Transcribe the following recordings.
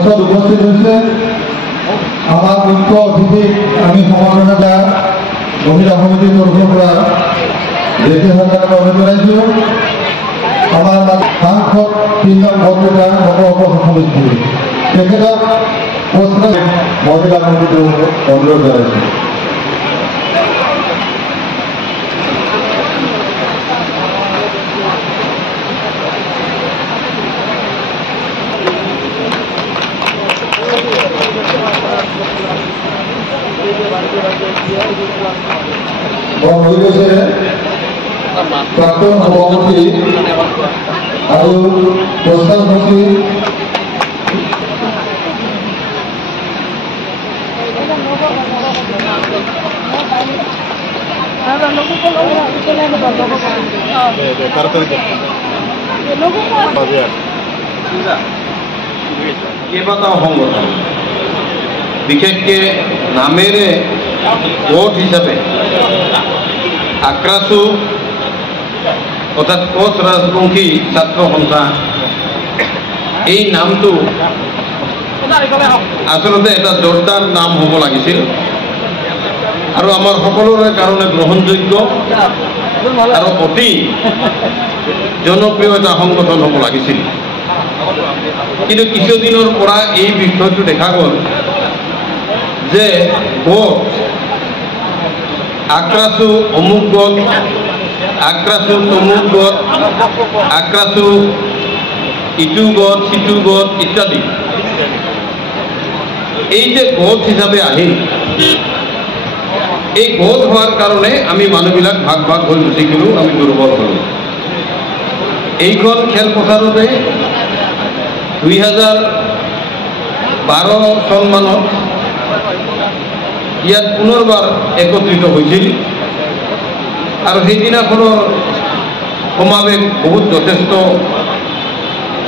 মঞ্চত উপস্থিত হৈছে আমাৰ মুখ্য অতিথিক আমি সমবেদনা মহিলা সমিতিৰ তৰফৰ পৰা জনাইছোঁ। আমাৰ সাংসদ 3 নং বৰপেটা নগৰ সমষ্টি তেখেতক মহিলা সমিতিৰ অনুৰোধ জনাইছোঁ। প্ৰাক্তন সভাপতি আৰু প্ৰস্তাৱ সচিব কেইবাটাও সংগঠন বিশেষকে নামেৰে গোট হিচাপে আক্ৰাসু অৰ্থাৎ কোচ ৰাজবংশী ছাত্ৰ সন্থা এই নামটো আসলতে এটা জোৰদাৰ নাম হব লাগিছিল আৰু আমাৰ সকলোৰে কাৰণে গ্ৰহণযোগ্য আৰু অতি জনপ্ৰিয় এটা সংগঠন হব লাগিছিল। কিন্তু কিছুদিনৰ পৰা এই বিষয়টো দেখা গ'ল যে গোট আক্ৰাসু অমুক গোট আক্ৰাসু তমুক গোট আক্ৰাসু ইটো গোট সিটো গোট ইত্যাদি এই যে গোট হিচাপে আহিল এই গোট হওয়ার কারণে আমি মানুহবিলাক ভাগ ভাগ হৈ গুচি গলো, আমি দুর্বল হলো। এইখন খেলপথাৰতে 2012 চন মানত ইয়াত পুনৰবাৰ একত্ৰিত হৈছিল আৰু সেইদিনাখনৰ সমাৱেশ বহুত যথেষ্ট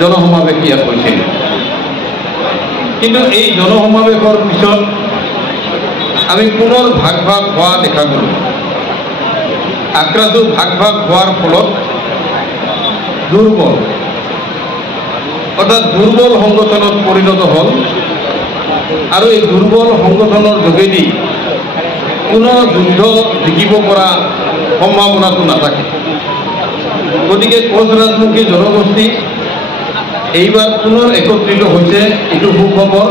জনসমাৱেশ ইয়াত হৈছিল। কিন্তু এই জনসমাৱেশৰ পিছত আমি পুনৰ ভাগ ভাগ হোৱা দেখা গ'ল। আক্ৰাসু ভাগ ভাগ হোৱাৰ ফলত দুৰ্বল অৰ্থাৎ দুৰ্বল সংগঠনত পৰিণত হ'ল আৰু এই দুৰ্বল সংগঠনৰ যোগেদি কোনো যুদ্ধ জিকিব পৰা সম্ভাৱনাটো নাথাকে। গতিকে কোচ ৰাজবংশী জনগোষ্ঠী এইবাৰ পুনৰ একত্ৰিত হৈছে। এইটো সুখবৰ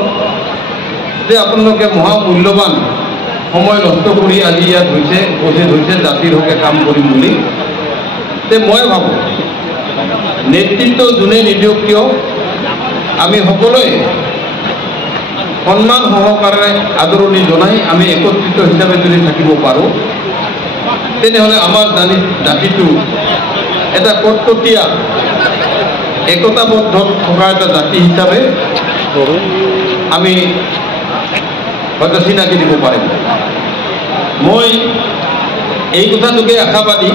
যে আপোনালোকে মহামূল্যৱান সময় নষ্ট কৰি আজি ইয়াত হৈছে উপস্থিত হৈছে জাতিৰ হকে কাম কৰিম বুলি। তে মই ভাবোঁ নেতৃত্ব যোনে নিদিয়ক কিয় আমি সকলোৱে সন্মান সহকাৰে আদৰণি জনাই আমি একত্ৰিত হিচাপে যদি থাকিব পাৰোঁ তেনেহ'লে আমাৰ জাতিটো এটা কটকটীয়া একতাবদ্ধ থকা এটা জাতি হিচাপে আমি হয়তো চিনাকি দিব পাৰিম। মই এই কথাটোকে আশাবাদী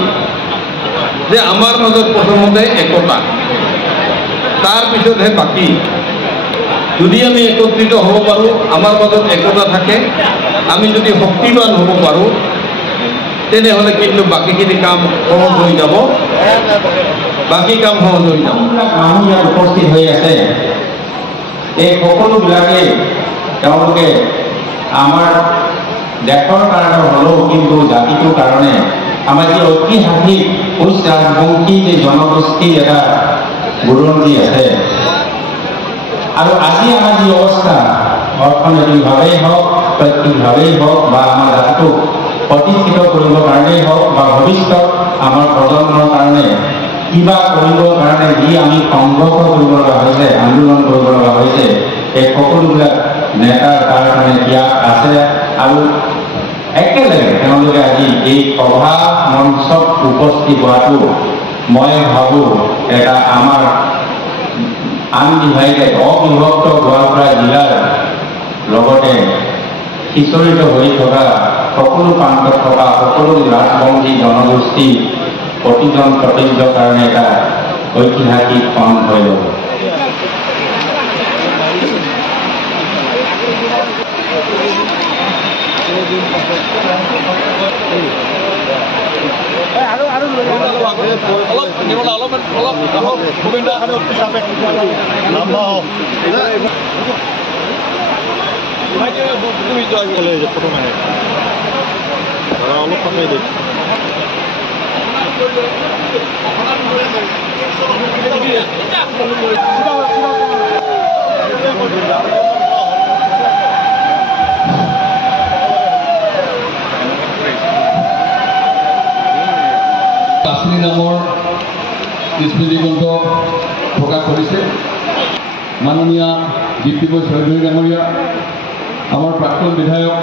যে আমাৰ মাজত প্ৰথমতে একতা, তাৰ পিছতহে বাকী। যদি আমি একত্ৰিত হ'ব পাৰোঁ, আমাৰ মাজত একতা থাকে, আমি যদি শক্তিবান হ'ব পাৰোঁ তেনেহ'লে কিন্তু বাকীখিনি কাম সহজ হৈ যাব, বাকী কাম সহজ হৈ যাব। মানুহ ইয়াত উপস্থিত হৈ আছে, এই সকলোবিলাকে তেওঁলোকে আমাৰ দেশৰ কাৰণে হ'লেও কিন্তু জাতিটোৰ কাৰণে আমাৰ যি ঐতিহাসিক কোচ ৰাজবংশী যে জনগোষ্ঠী এটা বুৰঞ্জী আছে। আৰু আজি আমাৰ যি অৱস্থা অৰ্থনৈতিকভাৱেই হওক প্ৰত্যেকভাৱেই হওক বা আমাৰ জাতিটোক প্ৰতিষ্ঠিত কৰিবৰ কাৰণেই হওক বা ভৱিষ্যত আমাৰ প্ৰজন্মৰ কাৰণে কিবা কৰিবৰ কাৰণে যি আমি সংঘৰ্ষ কৰিব লগা হৈছে, আন্দোলন কৰিব লগা হৈছে, এই সকলোবিলাক নেতাৰ তাৰ কাৰণে ত্যাগ আছে। আৰু একেলগে তেওঁলোকে আজি এই সভা মঞ্চত উপস্থিত হোৱাটো মই ভাবোঁ এটা আমাৰ আনডিভাইডেড অবিভক্ত গোৱালপাৰা জিলাৰ লগতে সিঁচৰিত হৈ থকা সকলো প্ৰান্তত থকা সকলো ৰাজবংশী জনগোষ্ঠী প্ৰতিজন প্ৰত্যেকৰ কাৰণে এটা ঐতিহাসিক ক্ষণ হৈ যাব। অলপ ফটো নাহে অলপ কথাই দেখ কাশ্মীৰ নামৰ স্মৃতি গ্ৰন্থ প্ৰকাশ কৰিছে মাননীয় দীপ্তিময় চৌধুৰী ডাঙৰীয়া আমাৰ প্ৰাক্তন বিধায়ক